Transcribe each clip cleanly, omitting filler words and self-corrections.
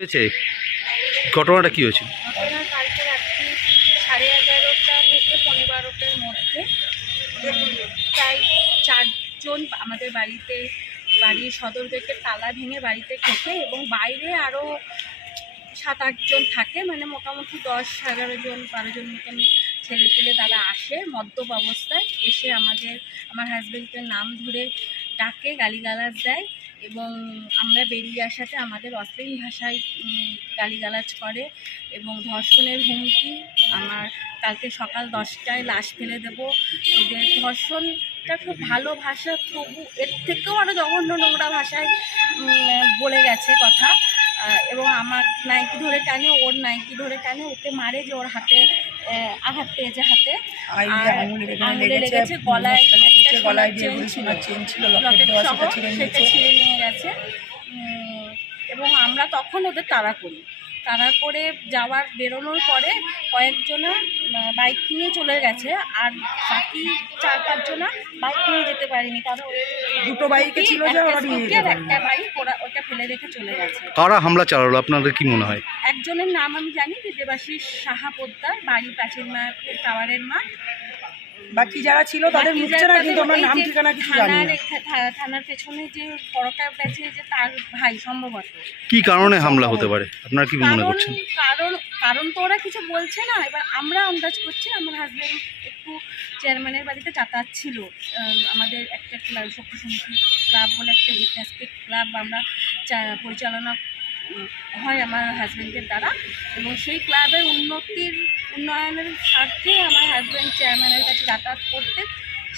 হয়েছে ঘটনাটা কি হয়েছিল? ঘটনা কালকে রাত্রি 11:30টা থেকে 12:15টার মধ্যে প্রায় 4জন আমাদের বাড়ির সদর গেটের তালা ভেঙে বাড়িতে ঢোকে এবং বাইরে আরও 7-8 জন থাকে, মানে মোটামুটি 10-11 জন 12 জন মতন ছেলেপিলে তারা আসে মদ্যপ অবস্থায়, এসে আমার হাজব্যান্ডের নাম ধরে ডাকে, গালিগালাজ দেয় এবং আমরা বেরিয়ে আসাতে আমাদের অশ্লীল ভাষায় গালিগালাজ করে এবং ধর্ষণের হুমকি। আমার কালকে সকাল 10টায় লাশ ফেলে দেবো, এদের ধর্ষণটা খুব ভালো ভাষা, তবু এর থেকেও আরও জঘন্য নোংরা ভাষায় বলে গেছে কথা। এবং আমার নাইটি ধরে টানে, ওর নাইটি ধরে টানে, ওকে মারে যে ওর হাতে আঘাত পেয়েছে, হাতে আঙুলে লেগেছে, গলায় চেন ছিল লকেট সহ, সেটা ছিঁড়ে নিয়ে গেছে। এবং আমরা তখন ওদের তাড়া করে বেরোনোর পরে কয়েকজনা বাইক নিয়ে চলে গেছে, আর বাকি 4-5 জনা বাইক নিয়ে যেতে পারেনি, কারণ দুটো বাইকে ছিল, একটা বাইক ওটা ফেলে রেখে চলে গেছে। কারা হামলা চালালো আপনাদের কি মনে হয়? একজনের নাম আমি জানি, দেবাশিস সাহা পোদ্দার, বাড়ি প্রাচীন মায়াপুর টাওয়ারের মাঠ। বাকি যারা ছিল তাদের মুখ ছাড়া কিন্তু আমরা নাম ঠিকানা কিছু জানি না। থানার পেছনে যে পরকা উঠেছে, যে তার ভাই সম্ভবত। কি কারণে হামলা হতে পারে আপনারা কি মনে করছেন? কারণ তো ওরা কিছু বলছে না, এবার আমরা আন্দাজ করছি। আমার হাজব্যান্ড একটু চেয়ারম্যানের বাড়িতে যাতায়াত ছিল, আমাদের একটা ক্লাব, শক্তি সমিতি ক্লাব বলে একটা উইটনেস ক্লাব আমরা পরিচালনা হয় আমার হাজব্যান্ডের দ্বারা, এবং সেই ক্লাবের উন্নয়নের স্বার্থে আমার হাজব্যান্ড চেয়ারম্যানের কাছে যাতায়াত করতে,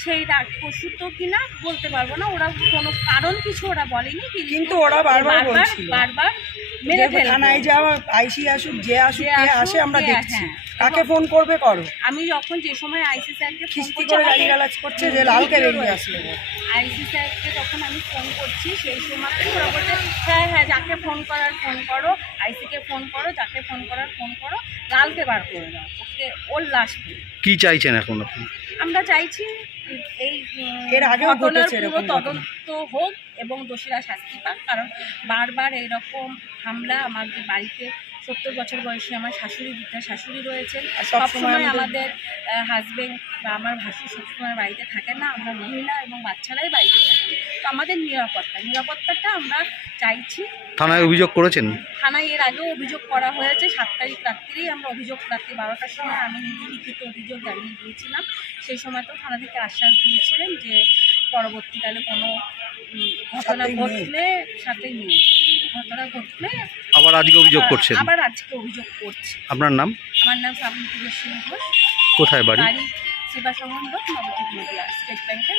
সেই রাগ প্রসূত কিনা বলতে পারবো না, ওরা কোনো কারণ কিছু ওরা বলেনি, কিন্তু ওরা বারবার মেরে ফেলে। থানায় যাওয়া, আইসি আসুক, যে আসুক, কে আসে আমরা দেখছি, কাকে ফোন করবে করো। আমি যখন যে সময় আইসি স্যারকে কিস্তি করে গালিগালাজ করছে যে লালকে বেরিয়ে আসলে, আইসি স্যারকে যখন আমি ফোন করছি সেই সময় ওরা বলছে হ্যাঁ যাকে ফোন করার ফোন করো, আইসিকে ফোন করো, যাকে ফোন করার ফোন করো, লালকে বার করে দাও, ওকে ওর লাশ। কি চাইছেন এখন আপনি? আমরা চাইছি এর আগেও ঘটেছে পুরো তদন্ত হোক এবং দোষীরা শাস্তি পাক, কারণ বারবার এইরকম হামলা আমাদের বাড়িতে। 70 বছর বয়সী আমার শাশুড়ি রয়েছেন, সবসময় আমাদের হাজবেন্ড বা আমার ভাসুর সবসময় বাড়িতে থাকে না, আমরা মহিলা এবং বাচ্চারাই বাড়িতে থাকি। তো আমাদের নিরাপত্তাটা আমরা চাইছি। থানায় অভিযোগ করেছেন? থানায় এর আগেও অভিযোগ করা হয়েছে। 7 তারিখ রাত্রেই আমরা রাত্রি 12টার সময় আমি লিখিত অভিযোগ জানিয়ে দিয়েছিলাম। সেই সময় তো থানা থেকে আশ্বাস দিয়েছিলেন যে পরবর্তীকালে কোনো ঘটনা ঘটলে আবার আজকে অভিযোগ করছেন? আজকে অভিযোগ করছি। আপনার নাম? আমার নাম শ্রাবন্তী সিং ঘোষ। কোথায় বাড়ি? সেবা সম্বন্ধ নবদ্বীপ নদিয়া, স্টেট ব্যাংকের।